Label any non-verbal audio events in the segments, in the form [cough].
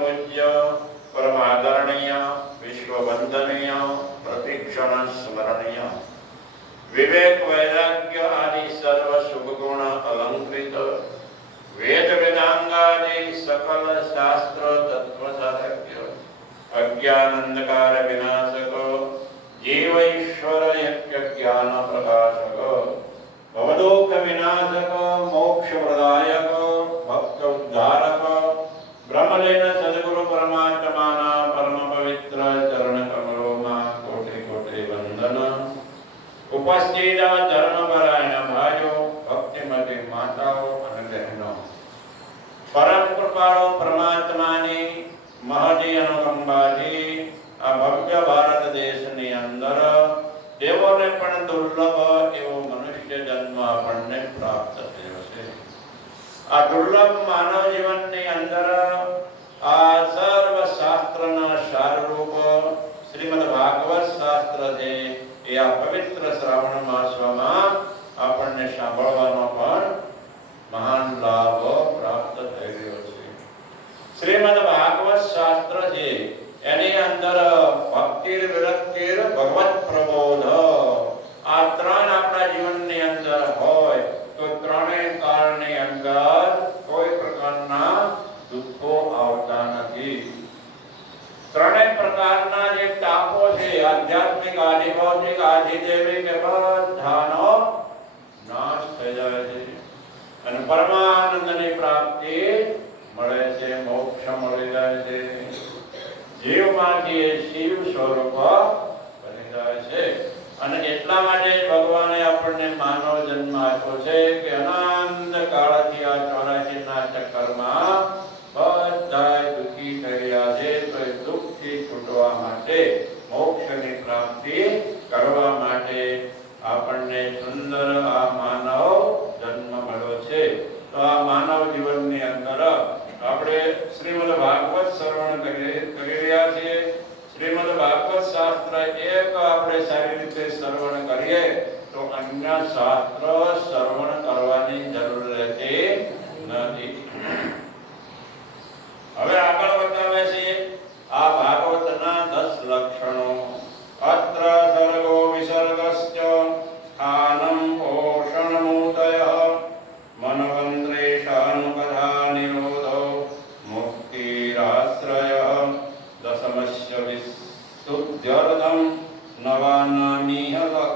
પરમ આદરણીય વિશ્વ વંદનીય પ્રતિક્ષણ સ્મરણીય વિવેક વૈરાગ્ય આદિ સર્વ શુભ ગુણ અલંકૃત વેદ વેદાંગાદિ સકલ શાસ્ત્ર તત્વ સાધક્ય દુર્લભ માનવ જીવનની અંદર આ સર્વ શાસ્ત્રના સારરૂપ શ્રીમદ ભાગવત શાસ્ત્ર છે એ આ પવિત્ર શ્રાવણ માસમાં આપણને સાંભળવાનો પણ મહાન લાભ પ્રાપ્ત થઈ રહ્યો છે શ્રીમદ ભાગવત શાસ્ત્ર છે એની અંદર ભક્તિર વિરક્તિર ભગવત પ્રબોધ આ ત્રણ આપણા જીવનની અંદર હોય તો ત્રણેય કાળની અંદર કોઈ પ્રકારના દુઃખો આવતા નથી ત્રણેય પ્રકારના જે તાપો છે આધ્યાત્મિક મોક્ષ મળી જાય છે. જીવમાંથી એ શિવ સ્વરૂપ બની જાય છે. અને એટલા માટે ભગવાને આપણને માનવ જન્મ આપ્યો છે કે અનંત કાળથી આ ચોરાશી ના ચક્કરમાં બધા દુઃખી થઈ રહ્યા છે તો એ દુઃખથી છૂટવા માટે મોક્ષની પ્રાપ્તિ કરવા માટે આપણને સુંદર આ માનવ જન્મ મળ્યો છે તો આ માનવ જીવનની અંદર આપણે શ્રીમદ ભાગવત શ્રવણ કરી કરી રહ્યા છીએ શ્રીમદ શાસ્ત્ર એક આપણે સારી રીતે શ્રવણ કરીએ તો અન્ય શાસ્ત્ર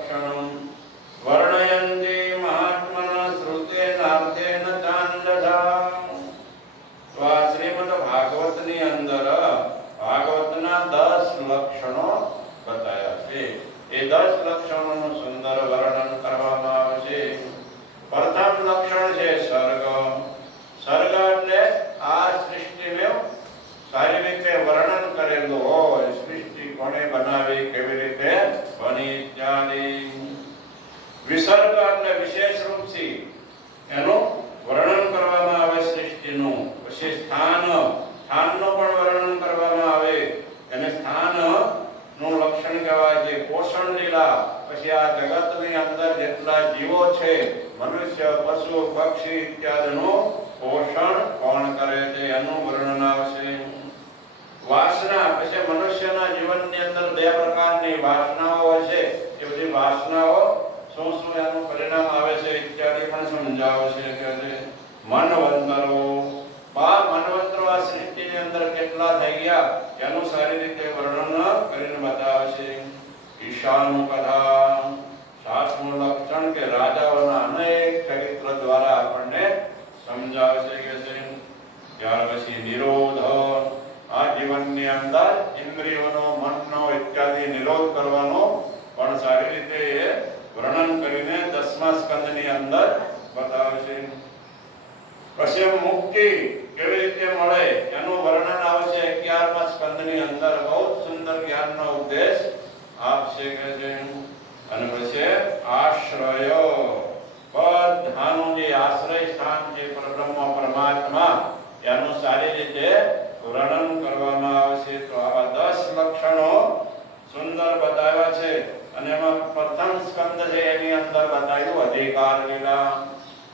South Carolina. સ્થાન, સ્થાનનો પણ વર્ણન કરવામાં આવે. એને સ્થાનનું લક્ષણ કહેવાય છે, પોષણ લીલા. પછી આ જગતની અંદર જેટલા જીવો છે, મનુષ્ય, પશુ, પક્ષી ઇત્યાદિનું પોષણ કોણ કરે છે, એનું વર્ણન આવશે. વાસના, પછી મનુષ્યના જીવનની અંદર બે પ્રકારની વાસનાઓ હોય છે. એ બધી વાસનાઓ શું શું એનું પરિણામ આવે છે, ઇત્યાદિ પણ સમજાવશે કે મન વંદરો સૃષ્ટિની અંદર કેટલા થઈ ગયા એનું સારી રીતે વર્ણન કરીને બતાવશે ઈશાનું કથા સાતમું લક્ષણ કે રાજાઓના અનેક ચરિત્ર દ્વારા આપણને સમજાવશે કે છે. ત્યાર પછી નિરોધ આ જીવનની અંદર ઇન્દ્રિયોનો, મનનો ઇત્યાદિ નિરોધ કરવાનો પણ સારી રીતે એ વર્ણન કરીને દસમા સ્કંદની અંદર છે. પછી મુક્તિ કેવી રીતે મળે એનું વર્ણન આવશે 11મા સ્કંદની અંદર. બહુ સુંદર જ્ઞાનનો ઉપદેશ આપશે કે છે અને પછી આશ્રય. બધાનું જે આશ્રય સ્થાન છે પરબ્રહ્મ, પરમાત્મા, એનું સારી રીતે વર્ણન કરવામાં આવશે તો આવા દસ લક્ષણો સુંદર બતાવ્યા છે અને એમાં પ્રથમ સ્કંદ છે એની અંદર બતાવ્યું અધિકાર લીલા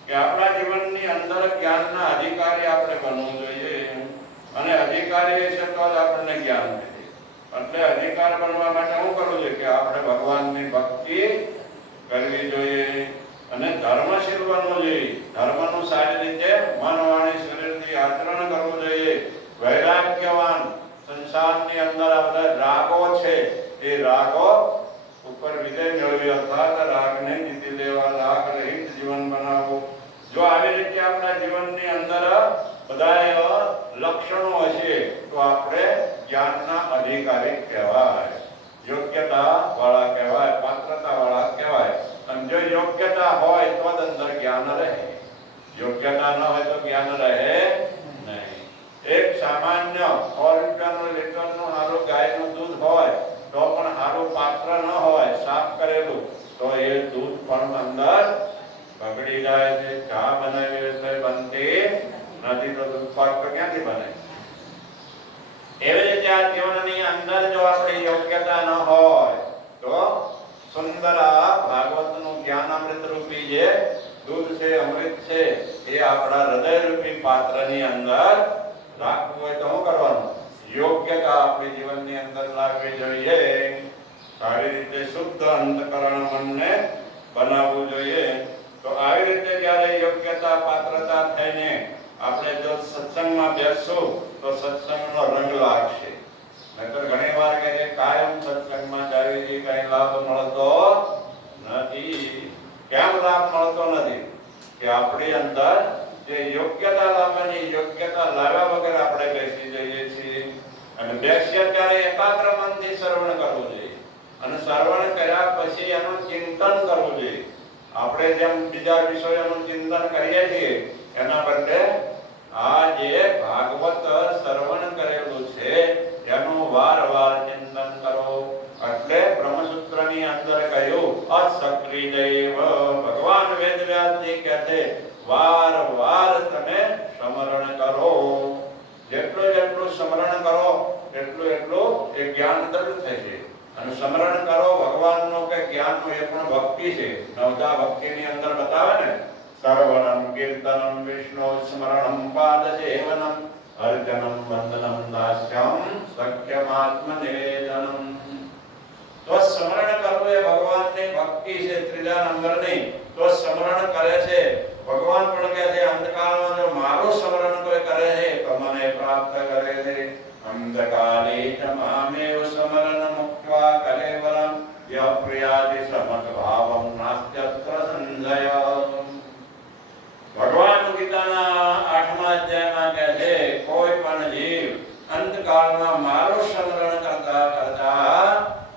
કે આપણા જીવનની અંદર જ્ઞાનના અધિકારી આપણે બનવું જોઈએ અને અધિકારી હશે તો જ આપણને જ્ઞાન મળે એટલે અધિકાર બનવા માટે શું કરવું જોઈએ કે આપણે ભગવાનની ભક્તિ કરવી જોઈએ અને ધર્મશીલ બનવું જોઈએ. ધર્મનું સારી રીતે મન વાણી શરીરથી આચરણ કરવું જોઈએ. વૈરાગ્યવાન સંસારની અંદર આ રાગો છે, એ રાગો ઉપર વિજય મેળવી અર્થાત રાગને જીતી લેવા, રાગ રહિત જીવન બનાવવું. જો આવી રીતે આપણા જીવનની અંદર બધા લક્ષણો હશે, તો આપણે જ્ઞાનના અધિકારી કહેવાય. યોગ્યતા વાળા કહેવાય પાત્રતા વાળા કહેવાય અને જો યોગ્યતા હોય તો જ અંદર જ્ઞાન રહે યોગ્યતા ન હોય તો જ્ઞાન રહે નહીં એક સામાન્ય સો રૂપિયાનું લીટરનું સારું ગાયનું દૂધ હોય તો પણ સારું પાત્ર ન હોય સાફ કરેલું તો એ દૂધ પણ અંદર બગડી જાય છે ચા બનાવી હોય તો બનતી નથી તો દૂધ પાક તો ક્યાંથી બને એવી રીતે આ જીવનની અંદર જો આપણી યોગ્યતા ન હોય, તો સુંદર આ ભાગવતનું જ્ઞાન અમૃત રૂપી જે દૂધ છે, અમૃત છે, એ આપણા હૃદય રૂપી પાત્રની અંદર રાખવું હોય તો શું કરવાનું? યોગ્યતા આપણી જીવનની અંદર લાવવી જોઈએ. સારી રીતે શુદ્ધ અંતકરણ મનને બનાવવું જોઈએ. તો આવી રીતે જ્યારે યોગ્યતા, પાત્રતા થઈને આપણે જો સત્સંગમાં બેસશું, તો સત્સંગનો રંગ લાગશે. નહીતર ઘણી વાર કહે છે, કાયમ સત્સંગમાં જાવી કઈ લાભ મળતો નથી. કેમ લાભ મળતો નથી? કે આપણી અંદર જે યોગ્યતા લાવવાની, યોગ્યતા લાવ્યા વગર આપણે બેસી જઈએ છીએ. અને બેસીએ ત્યારે એકાગ્ર મનથી શ્રવણ કરવું જોઈએ. અને શ્રવણ કર્યા પછી એનું ચિંતન કરવું જોઈએ. આપણે જેમ બીજા વિષયોનું ચિંતન કરીએ છીએ, એના બદલે આ જે ભાગવત શ્રવણ કરેલું છે એનું વારવાર ચિંતન કરો એટલે બ્રહ્મસૂત્રની અંદર કહ્યું અસક્રિયૈવ ભગવાન વેદવ્યાસજી કહે છે વારવાર તમે સ્મરણ કરો જેટલું જેટલું સ્મરણ કરો એટલું જ્ઞાન દ્રઢ થશે અને સ્મરણ કરો, ભગવાનનું કે જ્ઞાનનું એ પણ ભક્તિ છે. નવદા ભક્તિની અંદર બતાવે ને સર્વણમ કીર્તનમ વિષ્ણુ સ્મરણમ પાદ સેવનમ અર્જનમ વંદનમ દાસ્યમ સખ્યમાત્મ નિવેદનમ તો સ્મરણ કરવું એ ભગવાનની ભક્તિ છે, ત્રીજા નંબરની. તો સ્મરણ કરે છે. ભગવાન પણ કહે છે, અંધકારમાં જો મારું સ્મરણ કોઈ કરે છે, તો મને પ્રાપ્ત કરે છે. અંધકારે ચ મામેવ સ્મરણ મુક્ત્વા કલેવરમ યપ્રિયાદિ સમદ્ભાવમ નાસ્ત્યત્ર સંજય ભગવાન ગીતાના આઠમા અધ્યાયમાં કહે છે કોઈ પણ જીવ અંતકાળમાં મારું સ્મરણ કરતા કરતા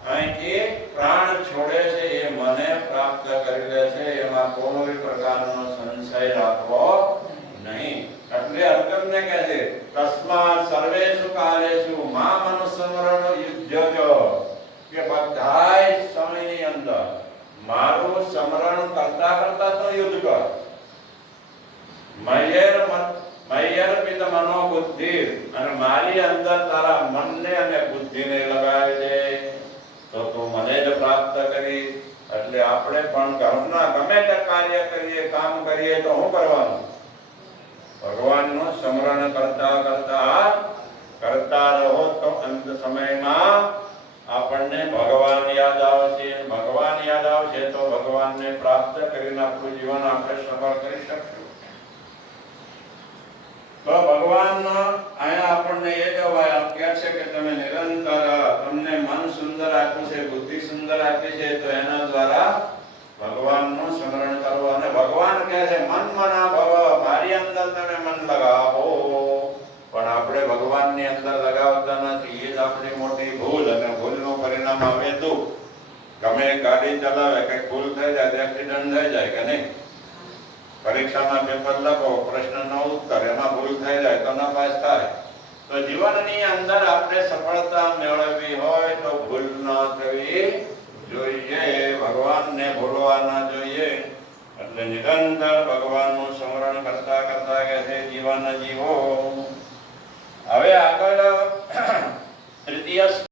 અહીંથી પ્રાણ છોડે છે એ મને પ્રાપ્ત કરી લે છે એમાં કોઈ પ્રકારનો સંશય રાખવો નહીં એટલે અર્જુનને કહે છે તસ્માત સર્વેષુ કાલેષુ મા મનુસ્મરણ યુજ્યજો કે બધાય સમયની અંદર મારું સ્મરણ કરતા કરતા તો યુદ્ધ કર મયર મયર પિત મનો બુદ્ધિ અને મારી અંદર તારા મનને અને બુદ્ધિને લગાવી દે તો તું મને જ પ્રાપ્ત કરી એટલે આપણે પણ ઘરના ગમે તે કાર્ય કરીએ કામ કરીએ તો શું કરવાનું ભગવાનનું સ્મરણ કરતા કરતા કરતા રહો તો અંત સમયમાં આપણને ભગવાન યાદ આવશે ભગવાન યાદ આવશે તો ભગવાનને પ્રાપ્ત કરીને આપણું જીવન આપણે સફળ કરી શકશું. તો ભગવાન અહીંયા આપણને એ કહેવાય કહે છે કે તમે નિરંતર, તમને મન સુંદર આપ્યું છે, બુદ્ધિ સુંદર આપી છે, તો એના દ્વારા ભગવાનનું સ્મરણ કરો. અને ભગવાન કહે છે, મન મના ભવ, મારી અંદર તમે મન લગાવો પણ આપણે ભગવાનની અંદર લગાવતા નથી એ જ આપણી મોટી ભૂલ અને ભૂલનું પરિણામ આવે દુઃખ ગમે એ ગાડી ચલાવે કે ભૂલ થઈ જાય એક્સિડન્ટ થઈ જાય કે નહીં? પરીક્ષાના પેપર લખો, પ્રશ્નનો ઉત્તર, એમાં ભૂલ થઈ જાય તો ના પાસ થાય. તો જીવનની અંદર આપણે સફળતા મેળવવી હોય તો ભૂલ ન થવી જોઈએ. ભગવાનને ભૂલવા ના જોઈએ. એટલે નિરંતર ભગવાનનું સ્મરણ કરતા કરતા કે છે, જીવન જીવો. હવે આગળ [clears throat]